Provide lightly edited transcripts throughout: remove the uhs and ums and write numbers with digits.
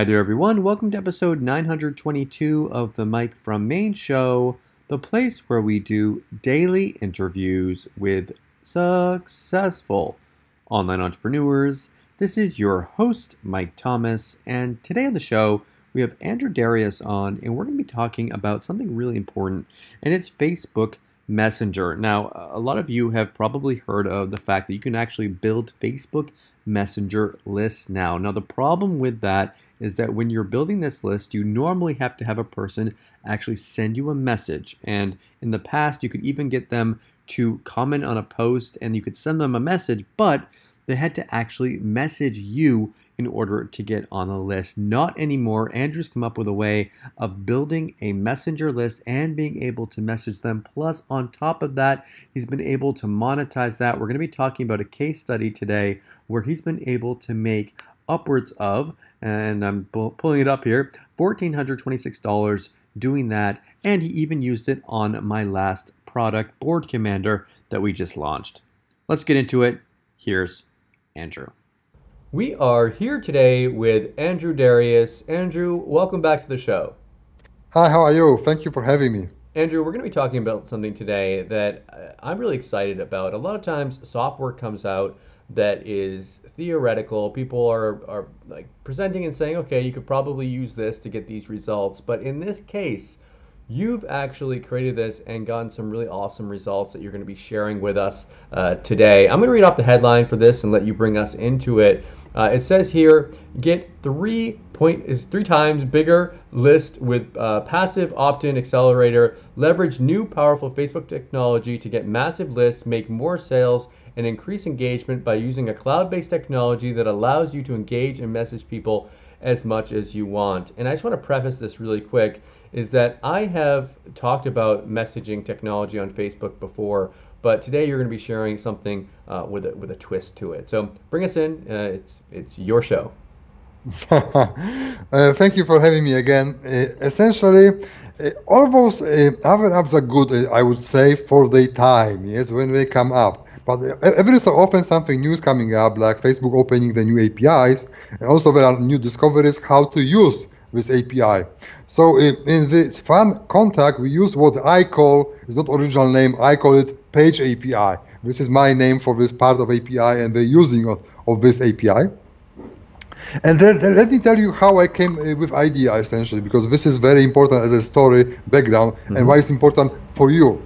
Hi there, everyone. Welcome to episode 922 of the Mike from Maine show, the place where we do daily interviews with successful online entrepreneurs. This is your host, Mike Thomas, and today on the show, we have Andrew Darius on, and we're going to be talking about something really important, and it's Facebook Messenger. Now, a lot of you have probably heard of the fact that you can actually build Facebook Messenger lists now. Now, the problem with that is that when you're building this list, you normally have to have a person actually send you a message. And in the past, you could even get them to comment on a post and you could send them a message, but they had to actually message you in order to get on the list. Not anymore. Andrew's come up with a way of building a messenger list and being able to message them. Plus, on top of that, he's been able to monetize that. We're going to be talking about a case study today where he's been able to make upwards of, and I'm pulling it up here, $1,426 doing that. And he even used it on my last product, Board Commander, that we just launched. Let's get into it. Here's Andrew. We are here today with Andrew Darius. Andrew, welcome back to the show. Hi, how are you? Thank you for having me. Andrew, we're going to be talking about something today that I'm really excited about. A lot of times software comes out that is theoretical. People are like presenting and saying, okay, you could probably use this to get these results. But in this case, you've actually created this and gotten some really awesome results that you're going to be sharing with us today. I'm going to read off the headline for this and let you bring us into it. It says here, get three times bigger list with passive opt-in accelerator, leverage new powerful Facebook technology to get massive lists, make more sales, and increase engagement by using a cloud-based technology that allows you to engage and message people as much as you want. And I just want to preface this really quick, is that I have talked about messaging technology on Facebook before, but today you're going to be sharing something with a twist to it. So bring us in. It's your show. Thank you for having me again. Essentially, all of those other apps are good, I would say, for their time, yes, when they come up. But every so often something new is coming up, like Facebook opening the new APIs, and also there are new discoveries how to use this API. So in this fun contact, we use what I call, it's not original name, I call it Page API. This is my name for this part of API and the using of this API. And then let me tell you how I came with idea, essentially, because this is very important as a story background and why it's important for you.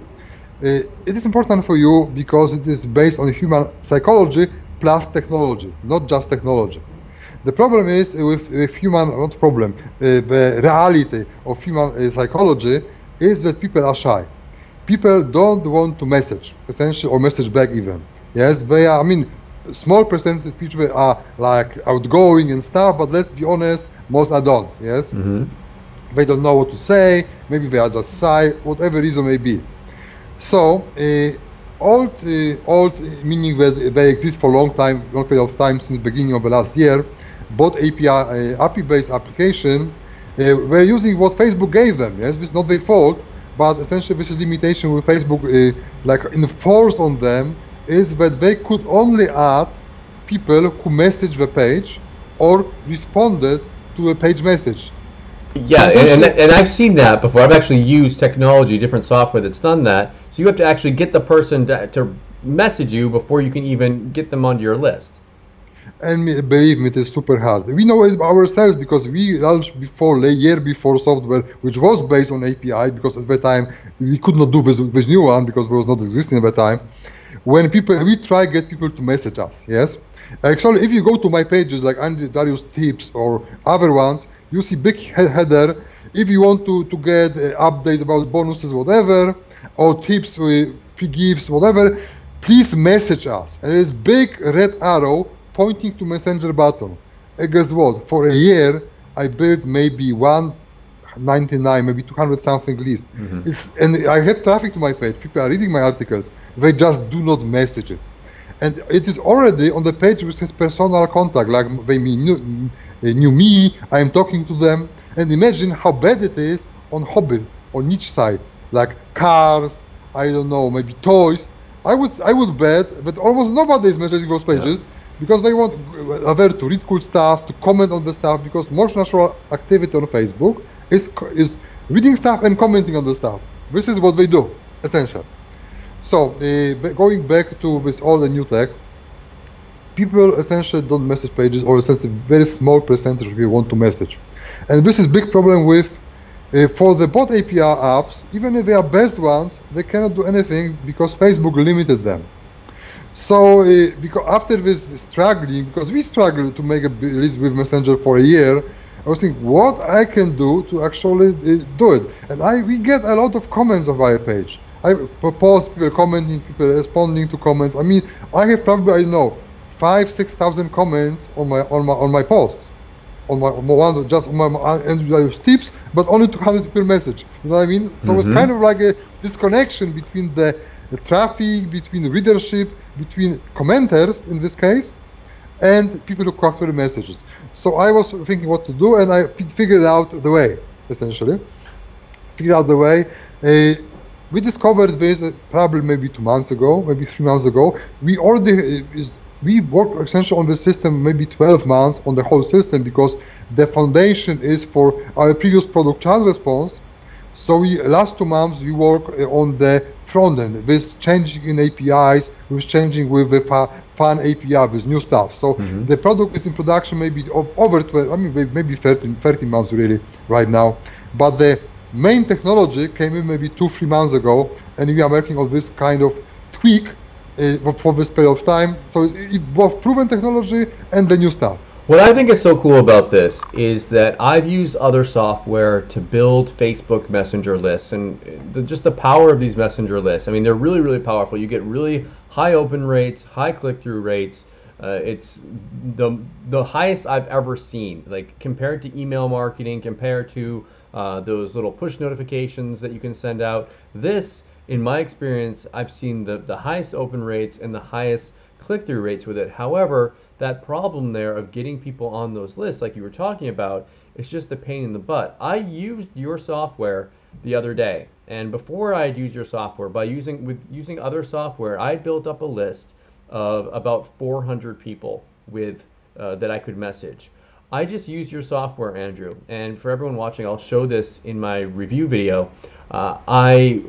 It is important for you because it is based on human psychology plus technology, not just technology. The problem is with human, not problem, the reality of human psychology is that people are shy. People don't want to message, essentially, or message back even. Yes, they are, small percentage of people are like outgoing and stuff, but let's be honest, most are don't, yes? They don't know what to say, maybe they are just shy, whatever reason may be. So, old meaning that they exist for a long period of time, since the beginning of the last year, both API-based application were using what Facebook gave them. Yes, this is not their fault, but essentially this is limitation with Facebook like enforced on them is that they could only add people who messaged the page or responded to a page message. Yeah, and I've seen that before. I've actually used technology, different software that's done that. So you have to actually get the person to message you before you can even get them onto your list. And believe me, it is super hard. We know it ourselves because we launched a year before software which was based on API, because at that time we could not do this new one because it was not existing at that time. When we try get people to message us, yes? Actually, if you go to my pages like Andrew Darius Tips or other ones, you see big header. If you want to get updates about bonuses, whatever, or tips, free gifts, whatever, please message us. And there's big red arrow pointing to messenger button. And guess what? For a year, I built maybe 199, maybe 200 something list. And I have traffic to my page. People are reading my articles. They just do not message it. And it is already on the page which says personal contact, like they knew me, I am talking to them. And imagine how bad it is on hobby or niche sites, like cars, I don't know, maybe toys. I would bet that almost nobody is messaging those pages because they want there to read cool stuff, to comment on the stuff, because most natural activity on Facebook is reading stuff and commenting on the stuff. This is what they do, essentially. So going back to this all the new tech, people essentially don't message pages, or essentially very small percentage of people want to message. And this is big problem with for the bot API apps. Even if they are best ones, they cannot do anything because Facebook limited them. So because after this struggling, because we struggled to make a list with Messenger for a year, I was thinking what I can do to actually do it. And we get a lot of comments on our page. I post, people commenting, people responding to comments. I mean, I have probably, I don't know, 5,000-6,000 comments on my posts, on my one, just on my and tips, but only 200 people message. You know what I mean? So it's kind of like a disconnection between the traffic, between readership, between commenters in this case, and people who actually messages. So I was thinking what to do, and I figured out the way. Essentially, figured out the way. We discovered this probably maybe 2 months ago, maybe 3 months ago. We already we worked essentially on the system maybe 12 months on the whole system, because the foundation is for our previous product child response. So last 2 months we work on the front end, with changing in APIs, with changing with the fun API, with new stuff. So the product is in production maybe over 12, I mean maybe 13 months really right now. But the main technology came in maybe 2-3 months ago, and we are working on this kind of tweak for this period of time. So it's both proven technology and the new stuff. What I think is so cool about this is that I've used other software to build Facebook Messenger lists, and just the power of these Messenger lists. I mean, they're really, really powerful. You get really high open rates, high click-through rates. It's the highest I've ever seen, like compared to email marketing, compared to those little push notifications that you can send out. This, in my experience, I've seen the highest open rates and the highest click-through rates with it. However, that problem there of getting people on those lists, like you were talking about, it's just a pain in the butt. I used your software the other day, and before I had used your software, using other software, I built up a list of about 400 people with that I could message. I just used your software, Andrew, and for everyone watching, I'll show this in my review video. I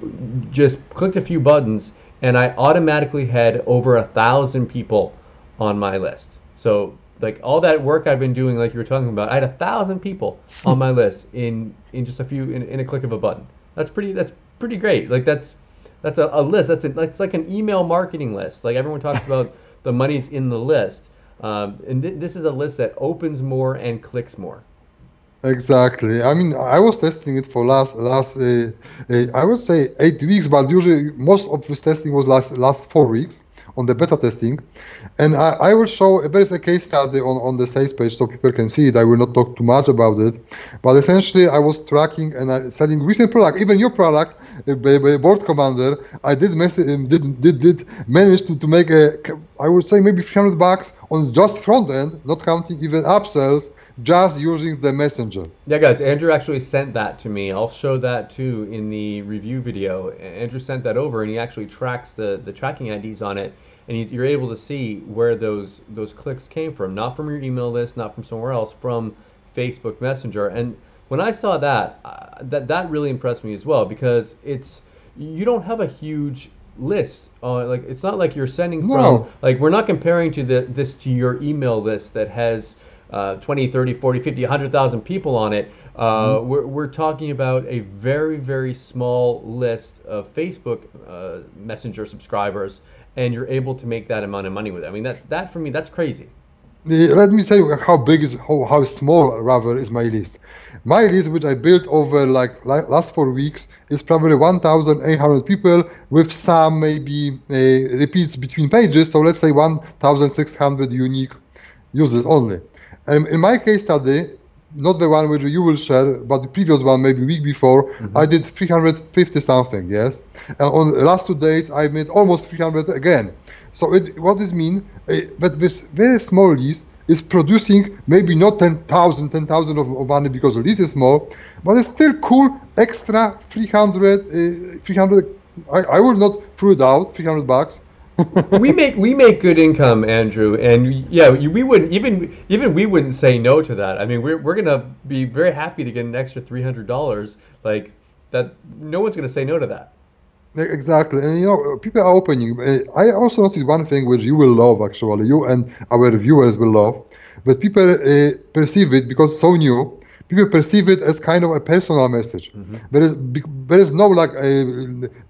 just clicked a few buttons, and I automatically had over 1,000 people on my list. So like all that work I've been doing, like you were talking about, I had 1,000 people on my list in just in a click of a button. That's pretty great. Like that's a list. That's like an email marketing list. Like everyone talks about the money's in the list, and this is a list that opens more and clicks more. Exactly. I mean, I was testing it for last I would say 8 weeks, but usually most of this testing was last 4 weeks on the beta testing. And I will show, there is a case study on the sales page so people can see it. I will not talk too much about it. But essentially, I was tracking and selling recent product, even your product, Board Commander. I did manage to make I would say maybe $300 on just front end, not counting even upsells, just using the Messenger. Yeah, guys, Andrew actually sent that to me. I'll show that too in the review video. Andrew sent that over, and he actually tracks the tracking IDs on it, and you're able to see where those clicks came from, not from your email list, not from somewhere else, from Facebook Messenger. And when I saw that, that really impressed me as well, because you don't have a huge list. Like it's not like you're sending from, like we're not comparing to this to your email list that has 20, 30, 40, 50, 100,000 people on it. We're talking about a very, very small list of Facebook Messenger subscribers, and you're able to make that amount of money with it. I mean, that for me, that's crazy. Let me tell you how small rather is my list. My list, which I built over like last 4 weeks, is probably 1,800 people with some maybe repeats between pages. So let's say 1,600 unique users only. And in my case study, not the one which you will share, but the previous one, maybe a week before, I did 350 something, yes? And on the last 2 days, I made almost 300 again. So what does mean? But this very small list is producing maybe not 10,000 of money because the list is small, but it's still cool extra 300. I will not throw it out, $300. we make good income, Andrew, and yeah, we wouldn't even we wouldn't say no to that. I mean, we're gonna be very happy to get an extra $300 like that. No one's gonna say no to that. Exactly, and people are opening. I also noticed one thing which you will love, actually, you and our viewers will love, but people perceive it because it's so new. People perceive it as kind of a personal message. Hmm. There is no like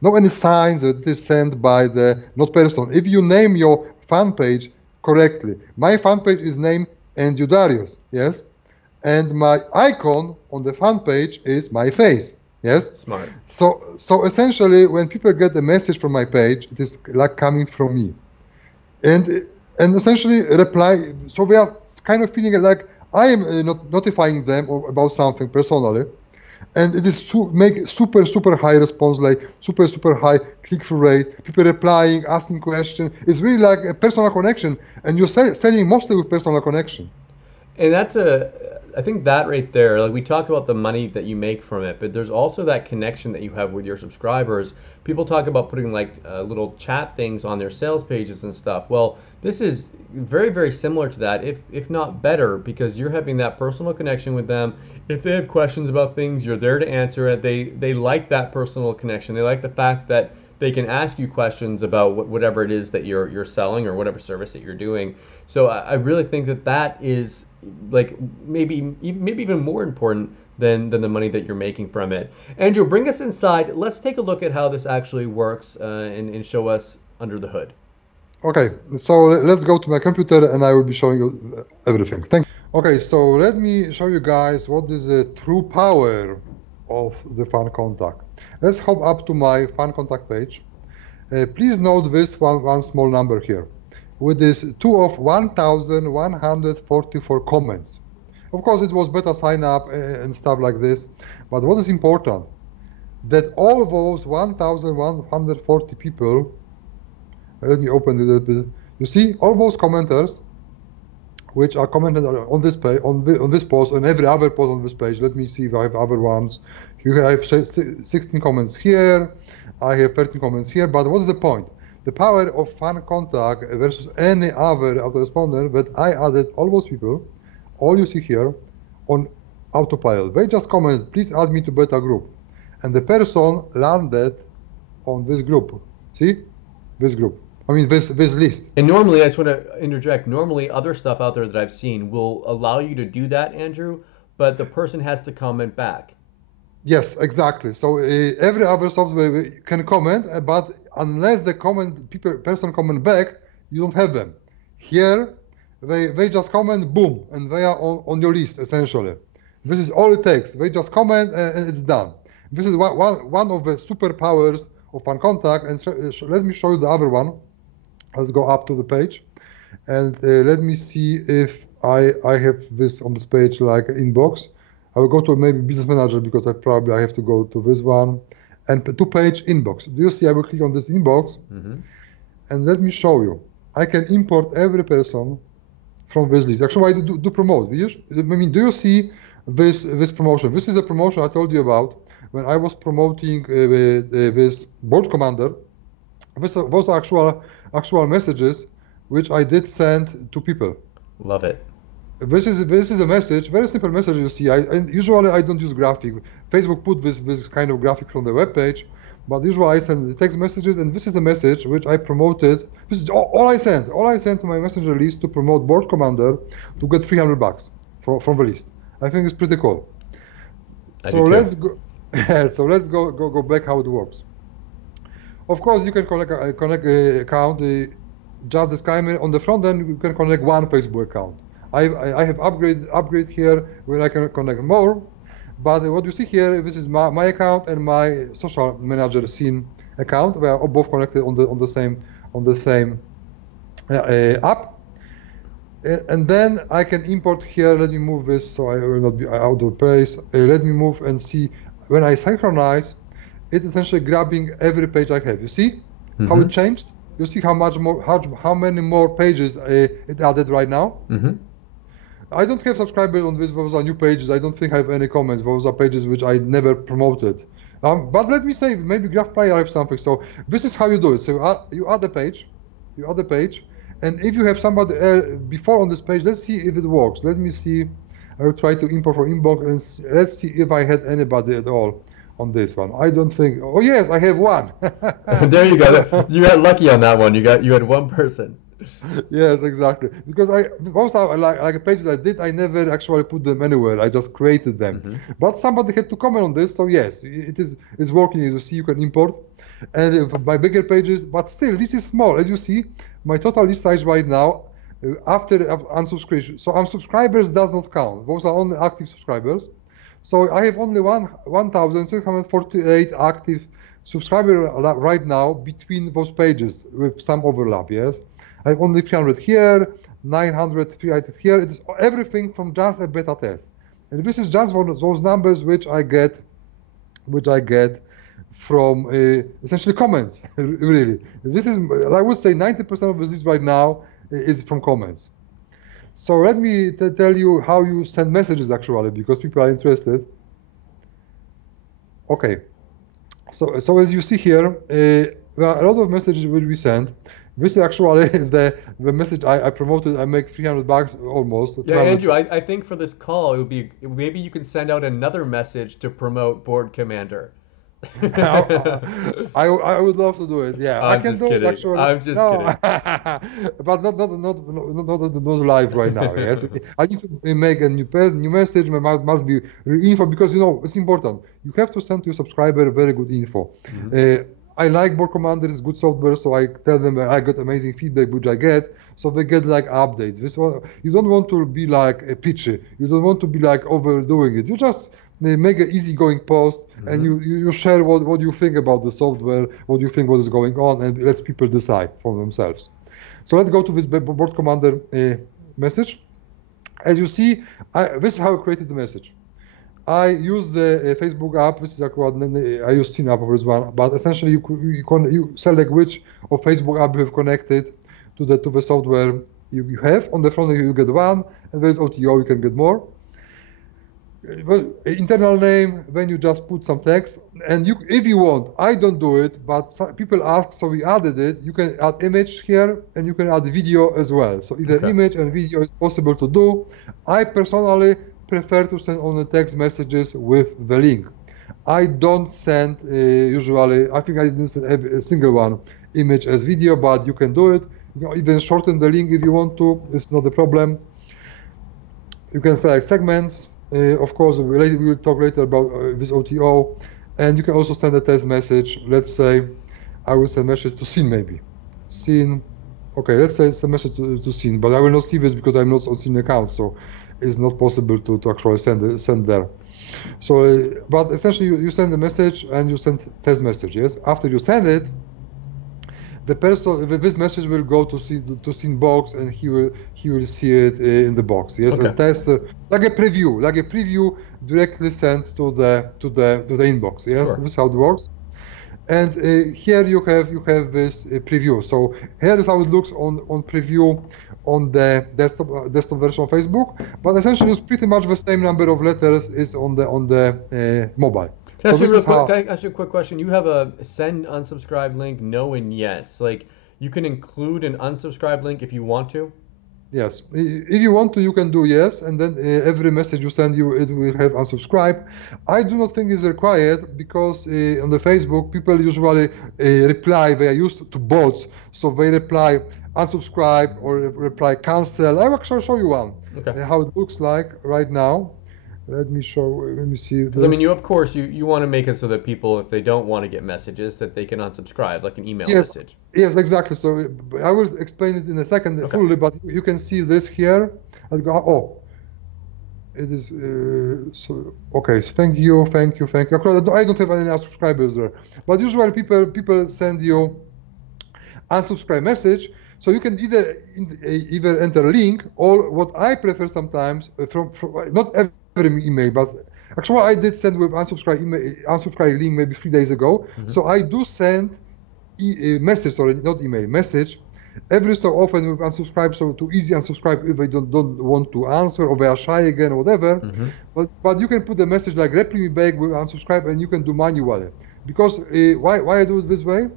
no any signs that it is sent by the not person. If you name your fan page correctly, my fan page is named Andrew Darius, yes, and my icon on the fan page is my face. Yes. Smart. So essentially, when people get the message from my page, it is like coming from me, and and essentially reply. So we are kind of feeling like I am not notifying them about something personally, and it is make super high response rate, super high click through rate. People replying, asking questions. It's really like a personal connection, and you're selling mostly with personal connection. And I think that right there, like we talked about the money that you make from it, but there's also that connection that you have with your subscribers. People talk about putting like little chat things on their sales pages and stuff. Well, this is very similar to that, if not better, because you're having that personal connection with them. If they have questions about things, you're there to answer it. They like that personal connection. They like the fact that they can ask you questions about whatever it is that you're selling or whatever service that you're doing. So I really think that is like maybe even more important than the money that you're making from it. Andrew, bring us inside. Let's take a look at how this actually works and show us under the hood. Okay, so let's go to my computer and I will be showing you everything. Thank you. Okay, so let me show you guys what is the true power of the fan contact. Let's hop up to my fan contact page. Please note this one small number here with this 2 of 1,144 comments. Of course, it was beta sign up and stuff like this, but what is important that all those 1,140 people, let me open it a little bit. You see all those commenters which are commented on this page, on this post, and every other post on this page. Let me see if I have other ones. You have 16 comments here. I have 13 comments here. But what is the point? The power of fan contact versus any other autoresponder that I added all those people, all you see here, on autopilot. They just comment, please add me to beta group. And the person landed on this group. See? This group. I mean, this list. And normally, I just want to interject. Normally, other stuff out there that I've seen will allow you to do that, Andrew, but the person has to comment back. Yes, exactly. So every other software can comment, but unless the person comment back, you don't have them. Here, they just comment, boom, and they are on your list essentially. This is all it takes. They just comment and it's done. This is one of the superpowers of FunContact, and let me show you the other one. Let's go up to the page, and let me see if I have this on this page like inbox. I will go to maybe Business Manager because I have to go to this one, and to page inbox. Do you see? I will click on this inbox, and let me show you. I can import every person from this list. Actually, I do promote. I mean, do you see this promotion? This is a promotion I told you about when I was promoting this board commander. This was actual messages which I did send to people. Love it. This is a message, very simple message. You see, usually I don't use graphic. Facebook put this kind of graphic from the web page, but usually I send the text messages, and this is a message which I promoted. This is all I sent. All I sent to my messenger list to promote Board Commander to get $300 from the list. I think it's pretty cool. So let's go. So let's go back how it works. Of course, you can connect an account. Just disclaimer on the front end, you can connect one Facebook account. I have upgrade here where I can connect more, but what you see here, this is my account and my social manager scene account. We are both connected on the same app, and then I can import here. Let me move this so I will not be out of place. Let me move and see when I synchronize. It's essentially grabbing every page I have. You see how it changed? You see how many more pages it added right now? I don't have subscribers on this. Those are new pages. I don't think I have any comments. Those are pages which I never promoted. But let me say, maybe Graph Player have something. So this is how you do it. So you add a page, you add a page, and if you have somebody before on this page, let's see if it works. Let me see. I will try to import from inbox and let's see if I had anybody at all on this one. I don't think. Oh yes, I have one. There you go. You got lucky on that one. You had one person. Yes, exactly. Because also like pages I did, I never actually put them anywhere. I just created them. But somebody had to comment on this, so yes, it's working. As you see, you can import, and my bigger pages. But still, this is small. As you see, my total list size right now after unsubscription. So unsubscribers does not count. Those are only active subscribers. So I have only 1,648 active subscribers right now between those pages with some overlap. Yes. I have only 300 here, 900 300 here. It is everything from just a beta test, and this is just one of those numbers which I get from essentially comments. Really, this is, I would say 90% of this right now is from comments. So let me tell you how you send messages actually, because people are interested. Okay, so as you see here, there are a lot of messages which we send. This is actually the message I promoted. I make $300 almost. Yeah, Andrew, I think for this call, it would be maybe you can send out another message to promote Board Commander. I would love to do it. Yeah, I can do it actually. I'm just kidding. But not live right now. Yes, I need to make a new message. Must be info, because it's important. You have to send to your subscriber very good info. I like Board Commander, it's good software, so I tell them I got amazing feedback, which I get, so they get like updates. This one, you don't want to be like a pitchy, you don't want to be like overdoing it. You just make an easygoing post, and you share what you think about the software, what you think what is going on, and let people decide for themselves. So let's go to this Board Commander message. As you see, this is how I created the message. I use the Facebook app. This is I use Scene app for this one, but essentially you select which of Facebook app you have connected to the software you have. On the front you get one, and there is OTO, you can get more. Internal name, then you just put some text, and if you want, I don't do it, but people ask, so we added it. You can add image here, and you can add video as well. So either image and video is possible to do. I personally prefer to send only text messages with the link. I don't send usually, I think I didn't send a single one, image as video, but you can do it. You can even shorten the link if you want to, it's not a problem. You can select segments. Of course, we will talk later about this OTO, and you can also send a test message. Let's say I will send a message to Scene maybe. Scene, okay, let's say it's a message to Scene, but I will not see this because I'm not on Scene account, so it's not possible to actually send there. So, but essentially you send a message and you send test message. Yes. After you send it, the person, this message will go to Scene box, and he will see it in the box. Yes. Okay. A test like a preview directly sent to the inbox. Yes. Sure. This is how it works. And here you have this preview. So here is how it looks on preview on the desktop version of Facebook. But essentially, it's pretty much the same number of letters is on the mobile. Can I ask you a quick question? You have a send unsubscribe link, no and yes. Like you can include an unsubscribe link if you want to. Yes, if you want to, you can do yes, and then every message you send, it will have unsubscribe. I do not think it's required because on the Facebook, people usually reply. They are used to bots, so they reply unsubscribe or reply cancel. I will actually show you one how it looks like right now. Let me see. Because I mean, you want to make it so that people, if they don't want to get messages, that they can unsubscribe, like an email message. Yes, exactly. So I will explain it in a second fully, but you can see this here. I'll go, it is so okay. Thank you. I don't have any unsubscribers there, but usually people send you unsubscribe message. So you can either enter a link, or what I prefer sometimes from not every email, but actually I did send with unsubscribe link maybe 3 days ago. So I do send message, or not email, message every so often with unsubscribe, so to easy unsubscribe if they don't want to answer or they are shy again or whatever. But you can put a message like reply me back with unsubscribe, and you can do manually. Because why I do it this way?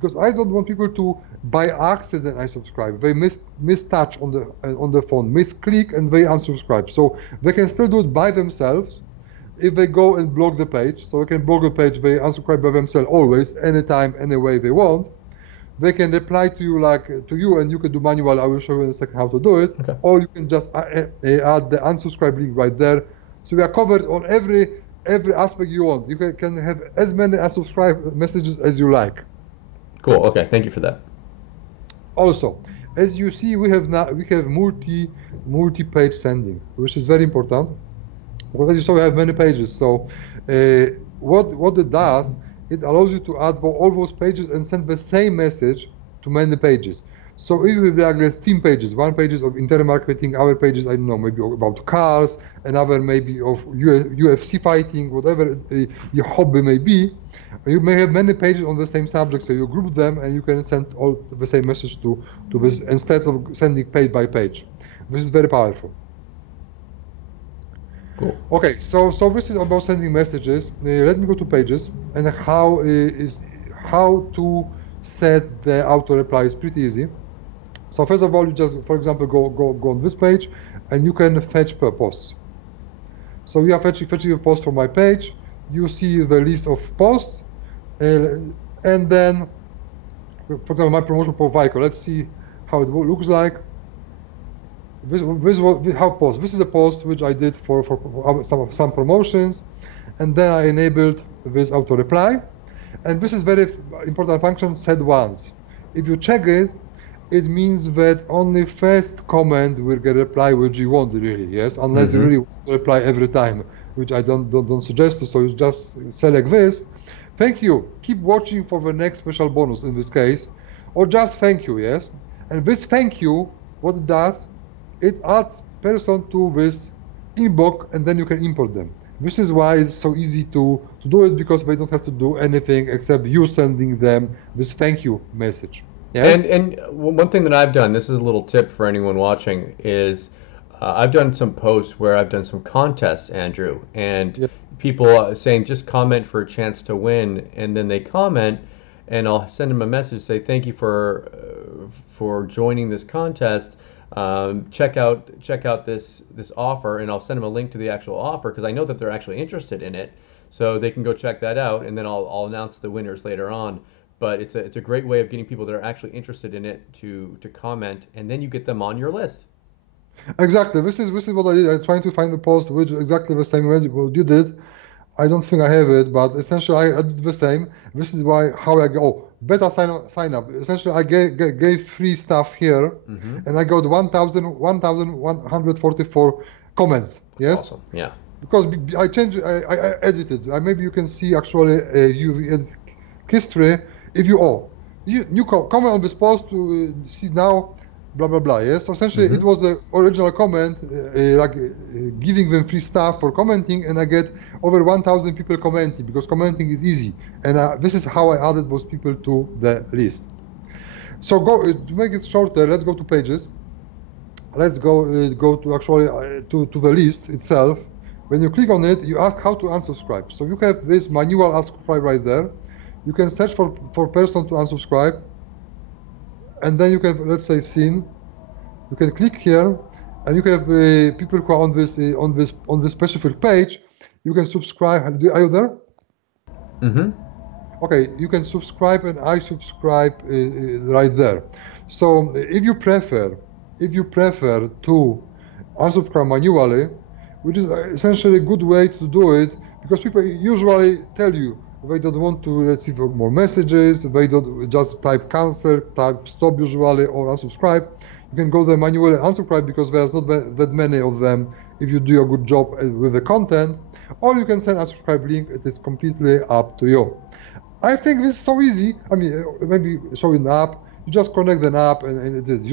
because I don't want people to by accident unsubscribe. They mistouch on the phone, misclick, and they unsubscribe. So they can still do it by themselves if they go and block the page. So they can block the page, they unsubscribe by themselves always, anytime, any way they want. They can reply to you and you can do manual. I will show you in a second how to do it. Okay. Or you can just add the unsubscribe link right there. So we are covered on every aspect you want. You can have as many unsubscribe messages as you like. Cool. Okay. Thank you for that. Also, as you see, we have multi-page sending, which is very important. Because as you saw, we have many pages. So what it does, it allows you to add all those pages and send the same message to many pages. So if we have like theme pages, one page is of internet marketing, other pages, I don't know, maybe about cars, another maybe of UFC fighting, whatever your hobby may be, you may have many pages on the same subject, so you group them and you can send all the same message to this instead of sending page by page. This is very powerful. Cool. Okay, so this is about sending messages. Let me go to pages and how to set the auto reply is pretty easy. So first of all, you just, for example, go on this page and you can fetch per posts. So you are fetching a post from my page. You see the list of posts, and then, for example, my promotion per vehicle. Let's see how it looks like. This is a post which I did for some promotions, and then I enabled this auto reply, and this is very important function, set once. If you check it, it means that only first comment will get a reply which you want really, yes, unless you really want to reply every time, which I don't suggest. So you just select this. Thank you. Keep watching for the next special bonus in this case, or just thank you, yes. And this thank you, what it does, it adds person to this inbox, and then you can import them. This is why it's so easy to do it, because they don't have to do anything except you sending them this thank you message. Yes? And one thing that I've done, this is a little tip for anyone watching, is I've done some posts where I've done some contests, Andrew, and Yes. people saying just comment for a chance to win, and then they comment, and I'll send them a message, say thank you for joining this contest. Check out this offer, and I'll send them a link to the actual offer because I know that they're actually interested in it, so they can go check that out, and then I'll announce the winners later on. But it's a great way of getting people that are actually interested in it to comment, and then you get them on your list. Exactly. This is what I did. I'm trying to find the post which exactly the same way what you did. I don't think I have it, but essentially I did the same. This is how I go. Oh, beta sign up. Essentially, I gave free stuff here, and I got 1,144 comments. Yes. Awesome. Yeah. Because I changed, I edited. Maybe you can see actually you history. If you comment on this post to see now, blah blah blah. Yes. So essentially, it was the original comment, giving them free stuff for commenting, and I get over 1,000 people commenting because commenting is easy. And this is how I added those people to the list. So to make it shorter, let's go to pages. Let's go to actually to the list itself. When you click on it, you ask how to unsubscribe. So you have this manual unsubscribe right there. You can search for person to unsubscribe, and then you can, let's say, scene. You can click here, and you have people who are on this specific page. You can subscribe. Are you there? Okay, you can subscribe, and I subscribe right there. So if you prefer to unsubscribe manually, which is essentially a good way to do it, because people usually tell you they don't want to receive more messages, they don't just type cancel, type stop usually, or unsubscribe. You can go there manually and unsubscribe because there's not that many of them if you do a good job with the content, or you can send unsubscribe link. It is completely up to you. I think this is so easy. I mean, maybe show an app, you just connect an app, and it is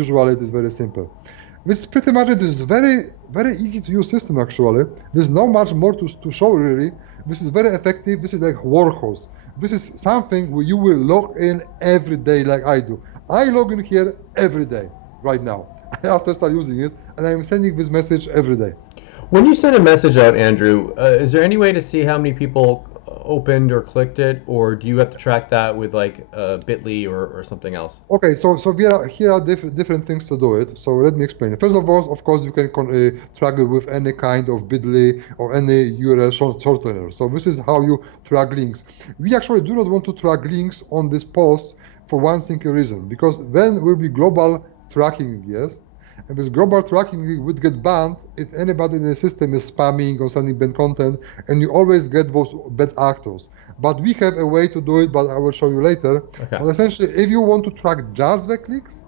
very simple. This is pretty much it. This is very, very easy to use system actually. There's not much more to show really. This is very effective. This is like workhorse. This is something where you will log in every day like I do. I log in here every day right now after start using it, and I'm sending this message every day. When you send a message out, Andrew, is there any way to see how many people opened or clicked it, or do you have to track that with like Bitly or something else? Okay, so here are different things to do it. So let me explain. First of course, you can track it with any kind of Bitly or any URL shortener. So this is how you track links. We actually do not want to track links on this post for one single reason, because then will be global tracking, yes? And with global tracking, would get banned if anybody in the system is spamming or sending bad content, and you always get those bad actors. But we have a way to do it, but I will show you later. Okay. But essentially, if you want to track just the clicks,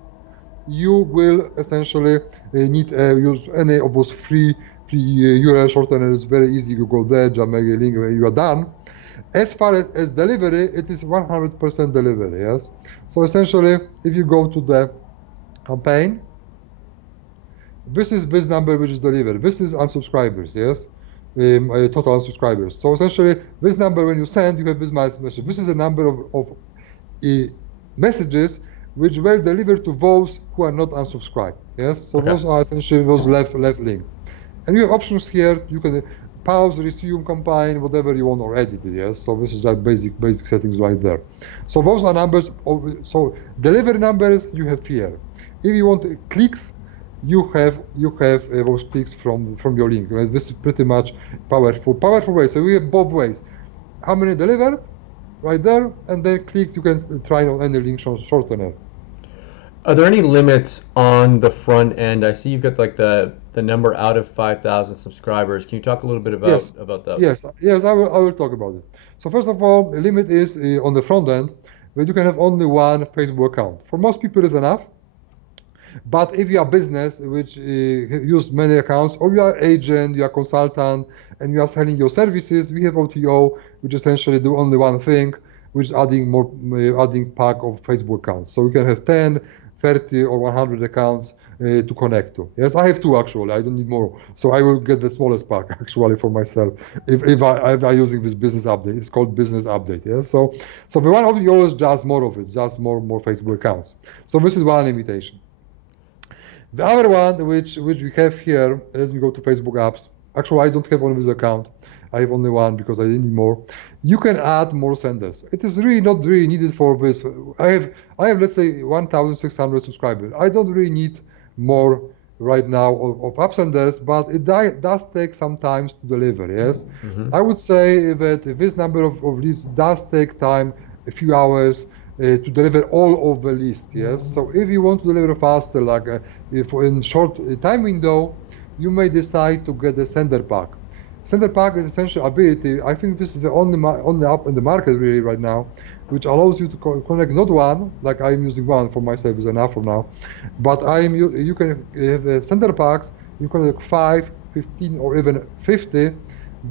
you will essentially need use any of those free URL shorteners. Very easy. You go there, just make a link, you are done. As far as delivery, it is 100% delivery. Yes. So essentially, if you go to the campaign, this is this number which is delivered. This is unsubscribers, yes, total unsubscribers. So essentially, this number when you send, you have this message. This is a number of messages which were delivered to those who are not unsubscribed. Yes, so Okay. those are essentially those left link. And you have options here. You can pause, resume, combine, whatever you want, or edit it. Yes, so this is like basic settings right there. So those are numbers. So delivery numbers you have here. If you want clicks, you have those clicks from your link. Right? This is pretty much powerful way. So we have both ways. How many delivered, right there, and then clicks you can try on any link shortener. Are there any limits on the front end? I see you've got like the number out of 5,000 subscribers. Can you talk a little bit Yes, about those? yes. I will talk about it. So first of all, the limit is on the front end, where you can have only one Facebook account. For most people, it's enough. But if you are business which use many accounts, or you are agent, you are consultant, and you are selling your services, we have OTO, which essentially do only one thing, which is adding pack of Facebook accounts. So you can have 10, 30, or 100 accounts to connect to. Yes, I have two actually. I don't need more. So I will get the smallest pack actually for myself if I using this business update. It's called business update. Yes. So the one OTO is just more of it, just more Facebook accounts. So this is one limitation. The other one, which we have here, let me go to Facebook apps. Actually, I don't have only this account. I have only one because I didn't need more. You can add more senders. It is really not really needed for this. I have let's say 1,600 subscribers. I don't really need more right now of app senders, but it does take some time to deliver. Yes, I would say that this number of leads does take time, a few hours. To deliver all of the list, yes. So if you want to deliver faster, like if in short time window, you may decide to get the sender pack. Sender pack is essential ability. I think this is the only app in the market really right now, which allows you to connect not one, like I'm using one for myself is enough for now, but you can have the sender packs. You can connect 5, 15, or even 50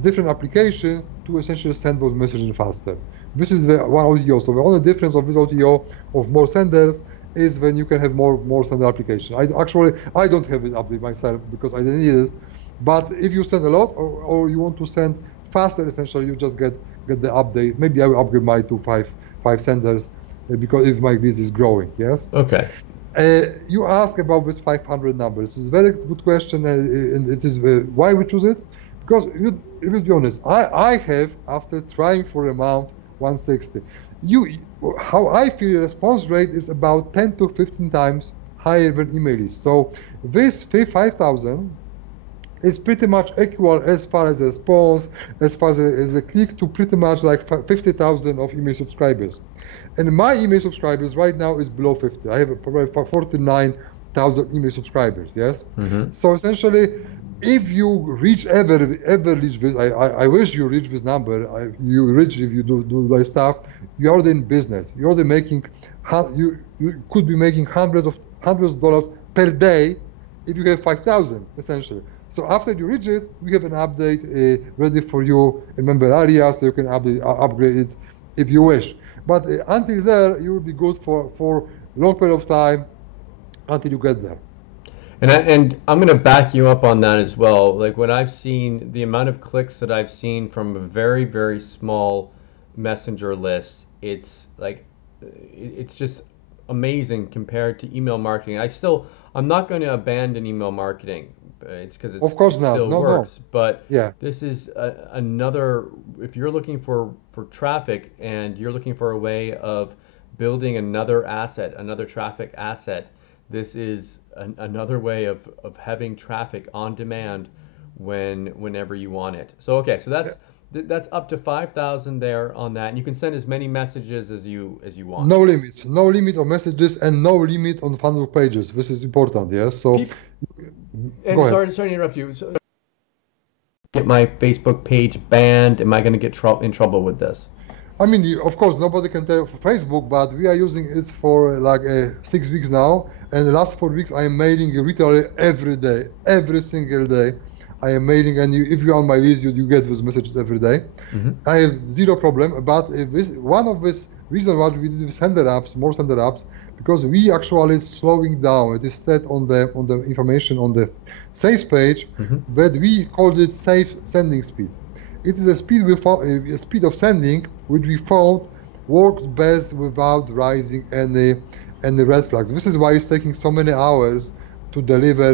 different applications to essentially send those messages faster. This is the one OTO. So the only difference of this OTO of more senders is when you can have more sender application. I don't have it update myself because I didn't need it. But if you send a lot or you want to send faster, essentially you just get the update. Maybe I will upgrade mine to five senders because if my business is growing. Yes. Okay. You ask about this 500 number. This is a very good question, and it is why we choose it. Because if you be honest, I have after trying for a month 160. How I feel the response rate is about 10 to 15 times higher than email is. So this 5,000 is pretty much equal as far as the response, as far as the click to pretty much like 50,000 of email subscribers. And my email subscribers right now is below 50. I have probably 49,000 email subscribers, yes? So essentially, if you ever reach this, I wish you reach this number. You reach if you do my stuff. You're already in business. You're already making. You could be making hundreds of dollars per day if you have 5,000 essentially. So after you reach it, we have an update ready for you in member area, so you can upgrade it if you wish. But until there, you will be good for long period of time until you get there. And I'm going to back you up on that as well. Like when I've seen the amount of clicks that I've seen from a very, very small messenger list, it's just amazing compared to email marketing. I'm not going to abandon email marketing It's because Of it course not. still No, no. works. But Yeah. this is another, if you're looking for traffic and you're looking for a way of building another asset, another traffic asset, this is another way of having traffic on demand whenever you want it. So okay, so that's up to 5,000 there on that, and you can send as many messages as you want. No limits, no limit of messages, and no limit on Facebook pages. This is important, yes. So, People, and go ahead. sorry to interrupt you. So, get my Facebook page banned? Am I going to get in trouble with this? I mean, of course, nobody can tell for Facebook, but we are using it for like 6 weeks now. And the last 4 weeks, I am mailing literally every day, every single day. I am mailing, and if you're on my list, you get those messages every day. I have zero problem. But one of this reason why we did this more sender apps, because we actually slowing down. It is set on the information on the sales page, but we called it safe sending speed. It is a speed a speed of sending which we found works best without raising any red flags. This is why it's taking so many hours to deliver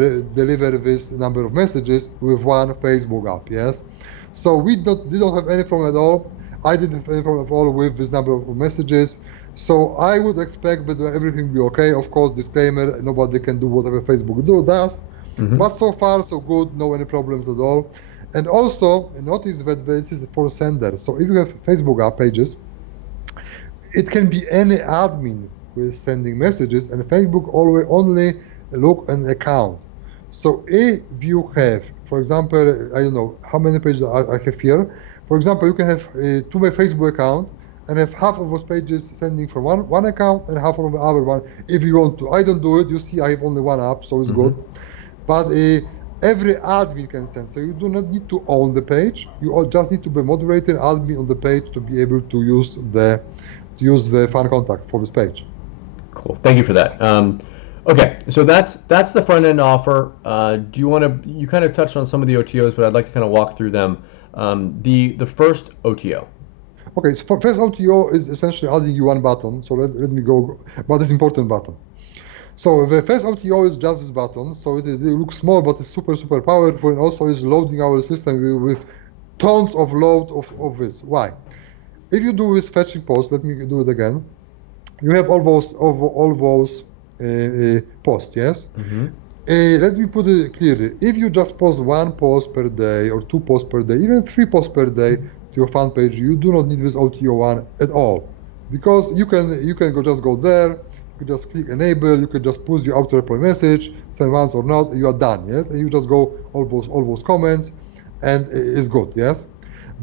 this number of messages with one Facebook app. Yes, so we don't have any problem at all. I didn't have any problem at all with this number of messages. So I would expect that everything will be okay. Of course, disclaimer: nobody can do whatever Facebook does. But so far so good, no any problems at all. And also notice that this is for sender. So if you have Facebook app pages, it can be any admin who is sending messages, and Facebook always only look an account. So if you have, for example, I don't know how many pages I have here. For example, you can have two Facebook account and have half of those pages sending from one account and half from the other one. If you want to, I don't do it. You see, I have only one app, so it's good. But every admin can send, so you do not need to own the page. You just need to be moderator admin on the page to be able to use the fan contact for this page. Cool. Thank you for that. Okay, so that's the front end offer. Do you want to? You kind of touched on some of the OTOs, but I'd like to kind of walk through them. The first OTO. Okay, so first OTO is essentially adding you one button. So let me go, but it's important button. So the first OTO is just this button. So it looks small, but it's super powerful, and also is loading our system with tons of load of this. Why? If you do this fetching post, let me do it again. You have all those posts, yes? Let me put it clearly. If you just post one post per day or two posts per day, even 3 posts per day to your fan page, you do not need this OTO one at all, because you can just go there. You can just click enable. You can just push your auto reply message, send once or not. You are done, yes. And you just go all those comments, and it's good, yes.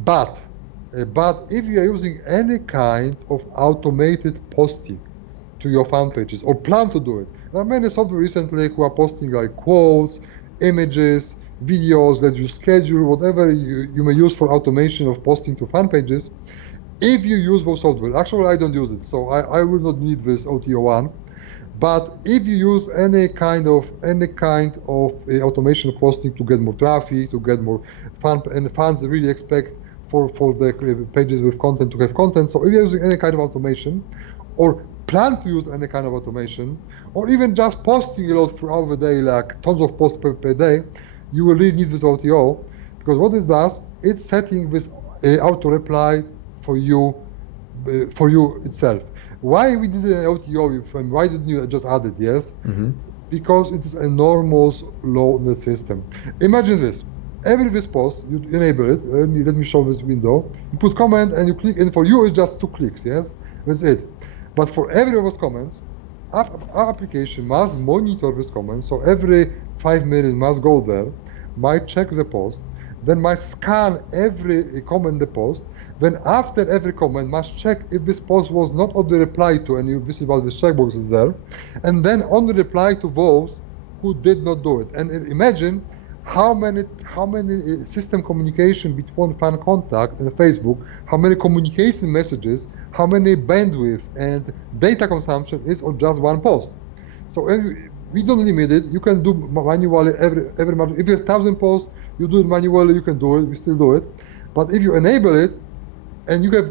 But if you are using any kind of automated posting to your fan pages or plan to do it, there are many software recently who are posting like quotes, images, videos that you schedule, whatever you may use for automation of posting to fan pages. If you use those software, actually I don't use it, so I will not need this OTO1. But if you use any kind of automation posting to get more traffic, to get more fans, and fans really expect for the pages with content to have content. So if you're using any kind of automation, or plan to use any kind of automation, or even just posting a lot throughout the day, like tons of posts per day, you will really need this OTO, because what it does, it's setting this auto reply for you itself. Why we did an OTO? Why didn't you just add it? Yes, because it is an enormous load in the system. Imagine this: every this post, you enable it. Let me show this window. You put comment and you click, and for you it's just 2 clicks. Yes, that's it. But for every of those comments, our application must monitor this comment. So every 5 minutes must go there, might check the post, then might scan every comment in the post. Then after every comment, must check if this post was not only replied to, and this is what this checkbox is there, and then only reply to those who did not do it. And imagine how many system communication between fan contact and Facebook, how many communication messages, how many bandwidth and data consumption is on just one post. So we don't limit it. You can do manually every if you have 1,000 posts, you do it manually. You can do it. We still do it. But if you enable it, and you have,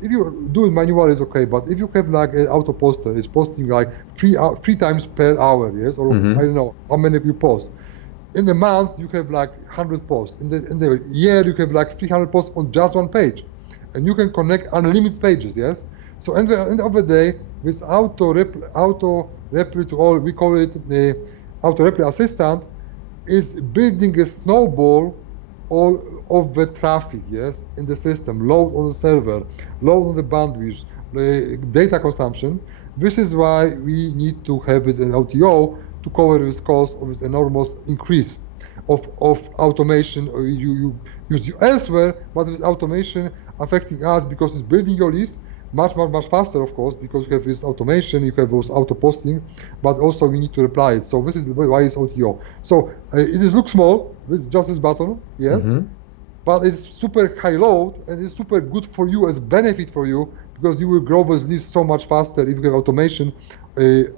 if you do it manually, it's okay. But if you have like an auto poster, it's posting like three times per hour, yes, or I don't know how many you post. In a month, you have like 100 posts. In the year, you have like 300 posts on just one page. And you can connect unlimited pages, yes? So at the end of the day, with auto reply to all, we call it the auto reply assistant, is building a snowball all of the traffic, yes, in the system, load on the server, load on the bandwidth, the data consumption. This is why we need to have it in LTO to cover this cost of this enormous increase of automation you use elsewhere, but with automation affecting us because it's building your list much faster, of course, because you have this automation, you have those auto posting, but also we need to reply it. So this is why it's OTO. So it is looks small with just this button, yes, Mm-hmm. but it's super high load and it's super good for you as benefit for you because you will grow this list so much faster if you have automation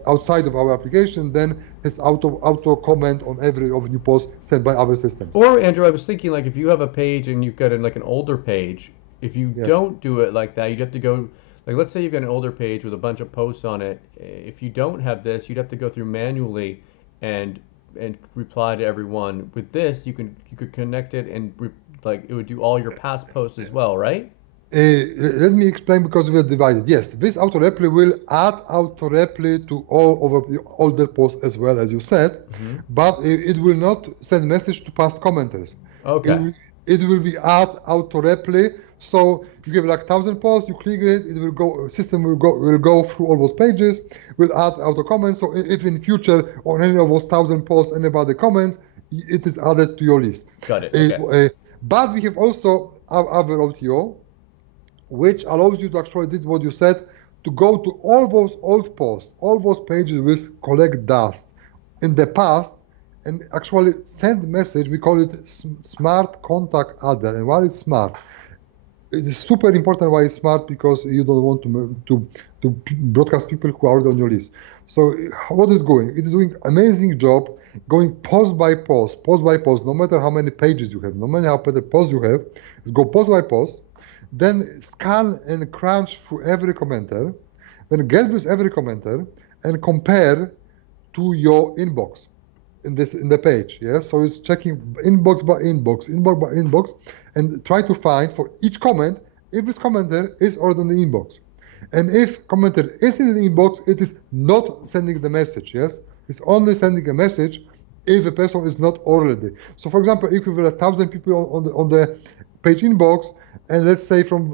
outside of our application than his auto comment on every of new post sent by other systems. Or Andrew, I was thinking like if you have a page and you've got like an older page, if you Yes. don't do it like that, you'd have to go like let's say you've got an older page with a bunch of posts on it. If you don't have this, you'd have to go through manually and reply to everyone. With this, you could connect it and like it would do all your past posts as well, right? Let me explain because we are divided. Yes, this auto reply will add auto reply to all of the older posts as well as you said, Mm-hmm. but it will not send message to past commenters. It Okay. will it will be add auto reply. So you give like 1,000 posts, you click it, it will go. System will go through all those pages, will add auto comments. So if in future on any of those 1,000 posts anybody comments, it is added to your list. Got it. Okay. But we have also other OTO which allows you to actually did what you said, to go to all those old posts, all those pages which collect dust in the past, and actually send message. We call it smart contact adder. And why it's smart? It is super important why it's smart because you don't want to broadcast people who are already on your list. So what is going? It is doing amazing job going post by post, no matter how many pages you have, no matter how many posts you have, go post by post, then scan and crunch through every commenter, then get with every commenter and compare to your inbox in the page. Yes, so it's checking inbox by inbox, and try to find for each comment if this commenter is already in the inbox. And if commenter is in the inbox, it is not sending the message. Yes, it's only sending a message if the person is not already. So, for example, if we have 1,000 people on the page inbox, and let's say from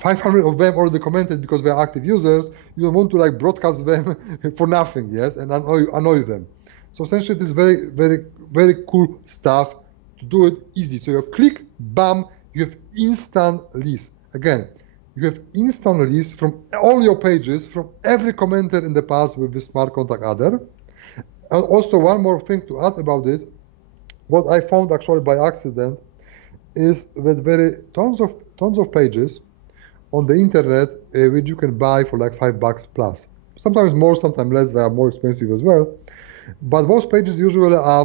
500 of them already commented because they are active users, you don't want to like broadcast them for nothing, yes, and annoy them. So essentially, it is very cool stuff to do it easy. So you click, bam, you have instant list. Again, you have instant list from all your pages, from every commenter in the past with the smart contact adder. And also one more thing to add about it, what I found actually by accident is that very tons of pages on the internet which you can buy for like $5 plus. Sometimes more, sometimes less. They are more expensive as well. But those pages usually are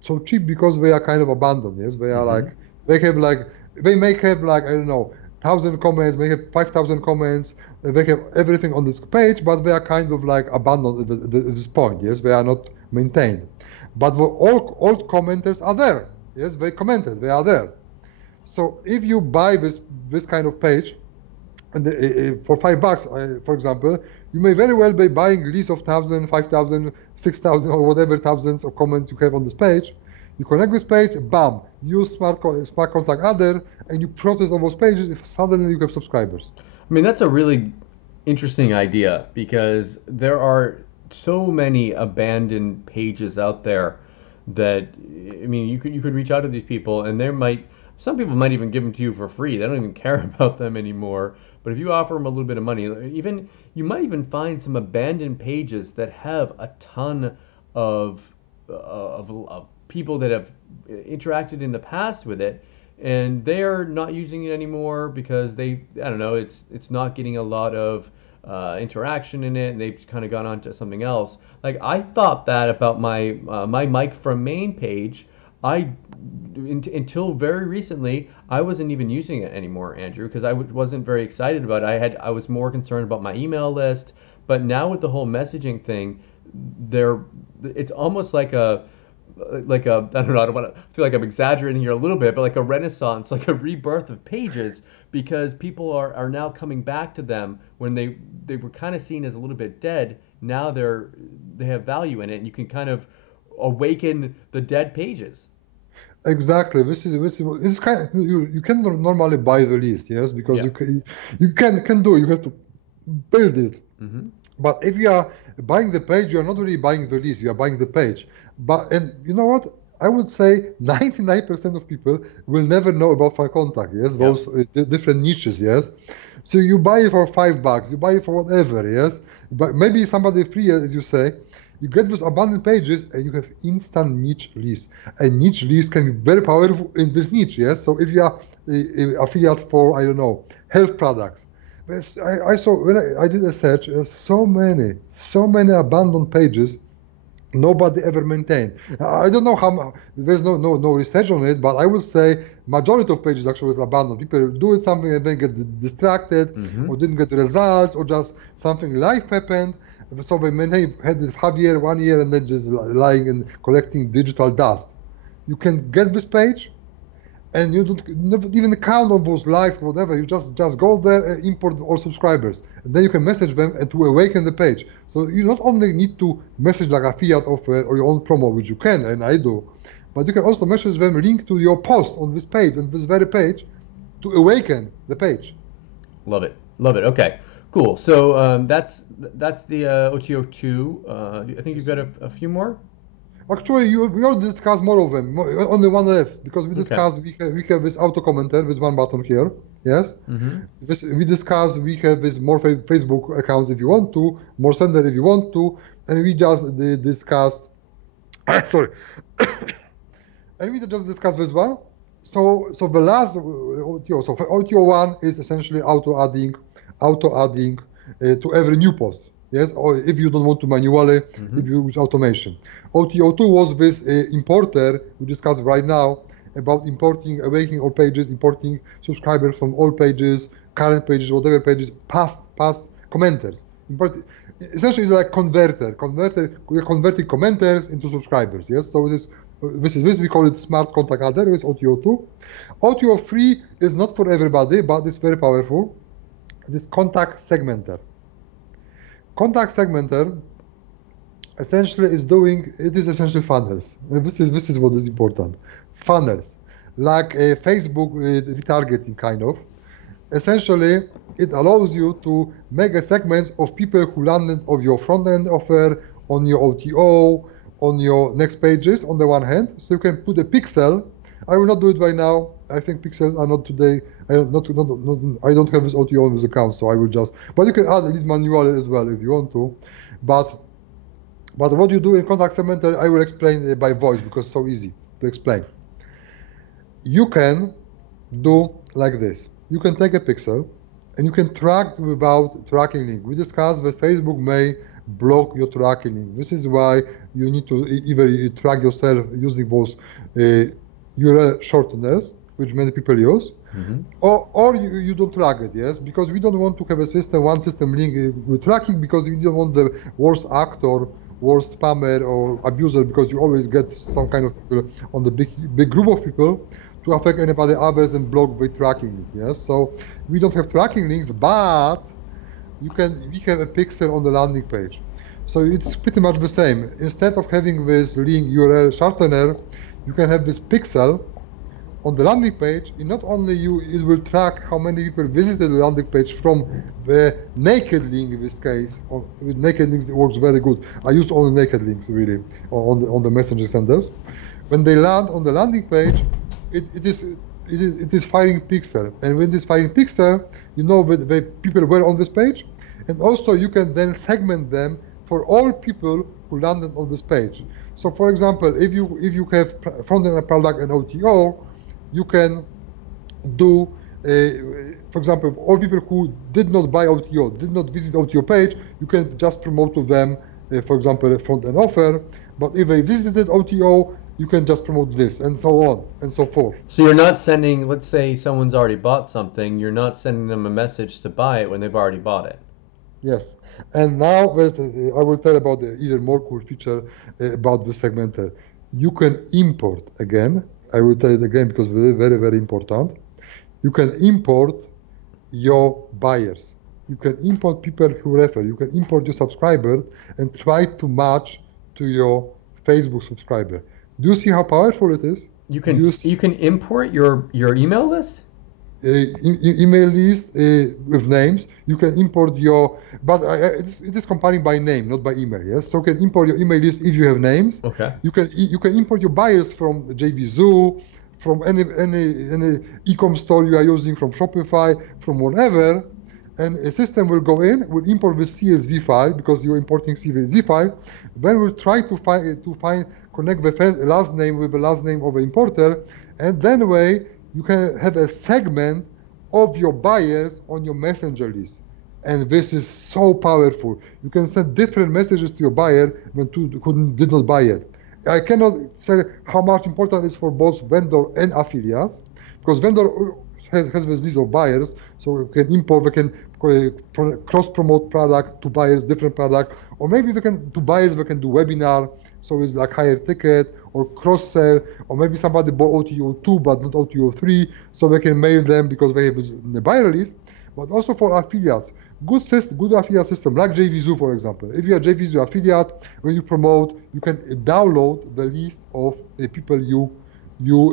so cheap because they are kind of abandoned. Yes, they are Mm-hmm. they may have like I don't know 1,000 comments, may have 5,000 comments. They have everything on this page, but they are kind of like abandoned at this point. Yes, they are not maintained. But the old commenters are there. Yes, they commented. They are there. So if you buy this kind of page, and for $5, for example, you may very well be buying a list of 1,000, 5,000, 6,000, or whatever thousands of comments you have on this page. You connect this page, bam, use smart contact adder, and you process all those pages. If suddenly you have subscribers. I mean, that's a really interesting idea because there are so many abandoned pages out there that I mean, you could reach out to these people and there might some people might even give them to you for free. They don't even care about them anymore. But if you offer them a little bit of money, even you might even find some abandoned pages that have a ton of of people that have interacted in the past with it and they're not using it anymore because they I don't know it's not getting a lot of interaction in it and they've kind of gone on to something else. Like I thought that about my Mike from Maine page. I until very recently I wasn't even using it anymore, Andrew, because wasn't very excited about it. I was more concerned about my email list, but now with the whole messaging thing, there it's almost like a like a, I don't know, I don't want to feel like I'm exaggerating here a little bit, but like a renaissance, like a rebirth of pages because people are now coming back to them when they were kind of seen as a little bit dead. Now they have value in it, and you can kind of awaken the dead pages. Exactly. This is kind of, you can normally buy the list, yes, because Yeah. you can do, you have to build it. Hmm. But if you are buying the page, you are not really buying the list, you are buying the page. But and you know what? I would say 99% of people will never know about File Contact, yes, Yep. those different niches, yes. So you buy it for $5, you buy it for whatever, yes. But maybe somebody free, as you say, you get those abandoned pages and you have instant niche list. And niche list can be very powerful in this niche, yes. So if you are affiliate for, I don't know, health products, I saw when I did a search, so many abandoned pages nobody ever maintained. I don't know how there's no research on it, but I would say majority of pages actually is abandoned. People do it something and then get distracted Hmm. or didn't get the results or just something life happened. So they maintain had it half year, 1 year, and then just lying and collecting digital dust. You can get this page and you don't never even count on those likes, whatever. You just go there and import all subscribers, and then you can message them and to awaken the page. So you not only need to message like a fiat offer or your own promo, which you can, and I do, but you can also message them link to your post on this page, on this very page, to awaken the page. Love it. Love it. Okay. Cool. So that's the OTO2. I think you've Yes. got a few more. Actually, we already discussed more of them. Only one left because we Okay. discussed we have this auto commenter with one button here. Yes. Hmm. We discussed we have this more Facebook accounts if you want to, more sender if you want to, and we just discussed. Sorry, and we just discussed this one. So the last OTO, so for OTO one is essentially auto adding to every new post. Yes, or if you don't want to manually, if Hmm. you use automation. OTO two was this importer we discussed right now about importing, awakening all pages, importing subscribers from all pages, current pages, whatever pages, past commenters. Essentially, it's like we're converting commenters into subscribers. Yes, so this we call it smart contact adder with OTO2. OTO3 is not for everybody, but it's very powerful. This contact segmenter. Contact segmenter essentially is essentially funnels. And this is what is important. Funnels, like a Facebook retargeting kind of. Essentially, it allows you to make a segment of people who landed on your front end offer, on your OTO, on your next pages on the one hand. So you can put a pixel. I will not do it right now. I think pixels are not today. I don't have this OTO on this account, so I will just. But you can add this manually as well if you want to. But what you do in contact segmenter, I will explain by voice because it's so easy to explain. You can do like this. You can take a pixel and you can track without tracking link. We discussed that Facebook may block your tracking link. This is why you need to either track yourself using those URL shorteners, which many people use, Hmm. or you don't track it, yes, because we don't want to have one system link with tracking because we don't want the worst actor, worst spammer or abuser because you always get some kind of people on the big group of people to affect anybody others and block the tracking link, yes. So we don't have tracking links, but we have a pixel on the landing page. So it's pretty much the same. Instead of having this link URL shortener, you can have this pixel on the landing page. And not only it will track how many people visited the landing page from the naked link in this case. With naked links, it works very good. I use only naked links really on the messenger senders. When they land on the landing page, it is firing pixel, and when this firing pixel, you know that the people were on this page, and also you can then segment them for all people who landed on this page. So, for example, if you have front-end product and OTO, you can do, for example, all people who did not buy OTO, did not visit OTO page, you can just promote to them, for example, a front-end offer. But if they visited OTO, you can just promote this, and so on and so forth. So you're not sending, let's say someone's already bought something, you're not sending them a message to buy it when they've already bought it. Yes, and now I will tell about the even more cool feature about the segmenter. you can import again. I will tell it again because it's very, very important. You can import your buyers. You can import people who refer. You can import your subscriber and try to match to your Facebook subscriber. Do you see how powerful it is? You Do can you see you can import your email list? email list with names? You can import your, but it is compiling by name, not by email. Yes, so you can import your email list if you have names. Okay. You can import your buyers from JVZoo, from any e-com store you are using, from Shopify, from whatever, and a system will go in, will import the CSV file because you're importing CSV file. Then we'll try to find connect the last name with the last name of the importer, and then way you can have a segment of your buyers on your messenger list. And this is so powerful. You can send different messages to your buyer when who did not buy it. I cannot say how much important it is for both vendor and affiliates, because vendor has this list of buyers, so we can import, we can cross-promote product to buyers, different product, or maybe we can to buyers we can do webinar, so it's like higher ticket or cross-sell, or maybe somebody bought OTO2 but not OTO3, so we can mail them because they have the buyer list. But also for affiliates, good affiliate system like JVZoo, for example. If you're a JVZoo affiliate, when you promote, you can download the list of the people you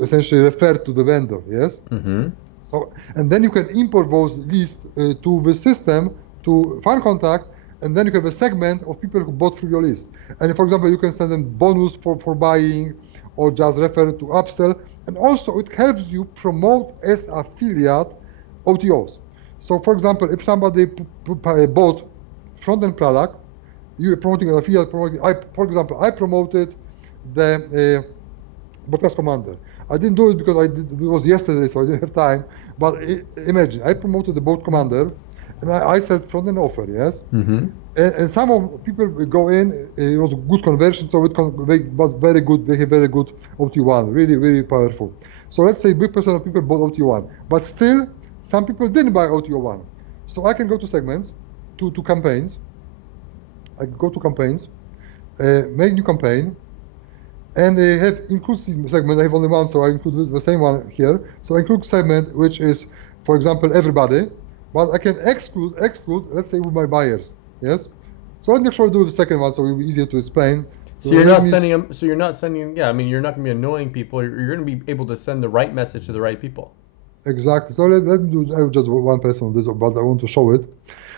essentially refer to the vendor. Yes. Mm-hmm. So, and then you can import those lists to the system, to FunContact, and then you have a segment of people who bought through your list. And for example, you can send them bonus for buying, or just refer to upsell. And also it helps you promote as affiliate OTOs. So for example, if somebody bought front-end product, you're promoting an affiliate, for example, I promoted the Broadcast Commander. I didn't do it because it was yesterday, so I didn't have time. But imagine, I promoted the Boat Commander, and I said front-end offer, yes? Mm-hmm. And some of people go in, it was a good conversion, so it was very good, they have very good OT1, really, really powerful. So let's say big percent of people bought OT1, but still, some people didn't buy OTO1. So I can go to segments, to campaigns. I go to campaigns, make new campaign, and they have include segment. I have only one, so I include the same one here. So I include segment, which is, for example, everybody, but I can exclude, let's say with my buyers, yes? So let me actually do the second one, so it will be easier to explain. So you're not sending them, yeah, I mean, you're not going to be annoying people. You're going to be able to send the right message to the right people. Exactly. So let me do, I have just one person on this, but I want to show it.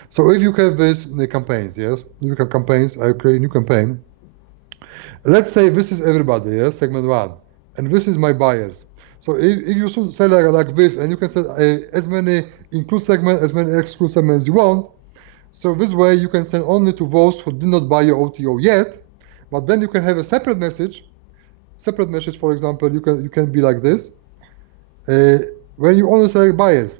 So if you have this campaigns, yes, you have campaigns, I create a new campaign. Let's say this is everybody, yes, segment one, and this is my buyers. So if you say like this, and you can set as many include segments, as many exclude segments as you want. So this way you can send only to those who did not buy your OTO yet, but then you can have a separate message. For example, you can be like this. When you only select buyers,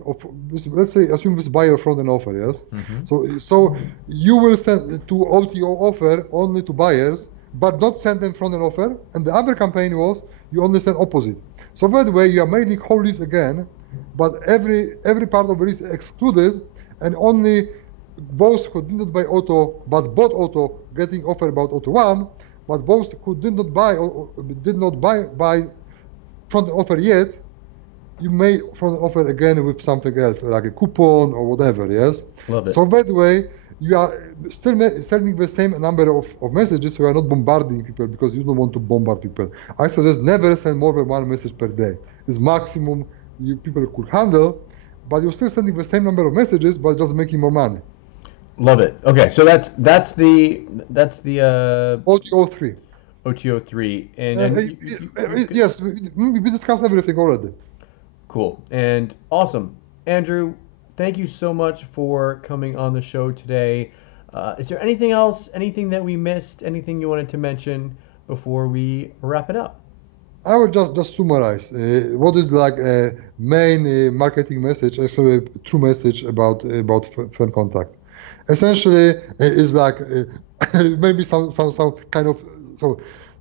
let's say assume this buyer front end offer, yes. Mm-hmm. So you will send to OTO offer only to buyers, but not send them front end offer. And the other campaign was you only send opposite. So that way you are mailing whole list again, but every part of the list is excluded, and only those who did not buy auto but bought auto getting offer about auto one, but those who did not buy front end offer yet, you may front offer again with something else, like a coupon or whatever, yes? Love it. So that way, you are still sending the same number of messages, so you are not bombarding people because you don't want to bombard people. I suggest never send more than one message per day. It's maximum people could handle, but you're still sending the same number of messages, but just making more money. Love it. Okay, so that's the OTO3. OTO3, yes, we discussed everything already. Cool and awesome. Andrew, thank you so much for coming on the show today. Is there anything else, anything that we missed, anything you wanted to mention before we wrap it up? I will just summarize what is like a main marketing message, actually a true message about FunContact. Essentially, is like maybe some kind of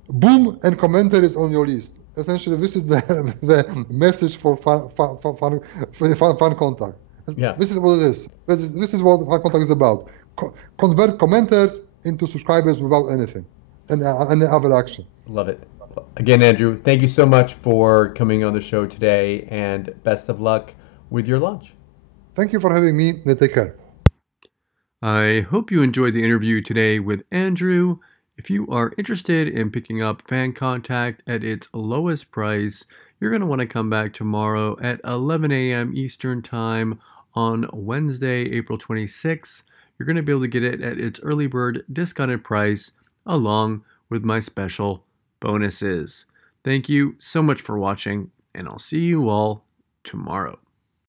boom and commentaries on your list. Essentially, this is the message for FunContact. Yeah. This is what it is. This is what FunContact is about. Convert commenters into subscribers without anything and any other action. Love it. Again, Andrew, thank you so much for coming on the show today, and best of luck with your launch. Thank you for having me. Take care. I hope you enjoyed the interview today with Andrew. If you are interested in picking up Fan Contact at its lowest price, you're going to want to come back tomorrow at 11 a.m. Eastern Time on Wednesday, April 26th. You're going to be able to get it at its early bird discounted price along with my special bonuses. Thank you so much for watching, and I'll see you all tomorrow.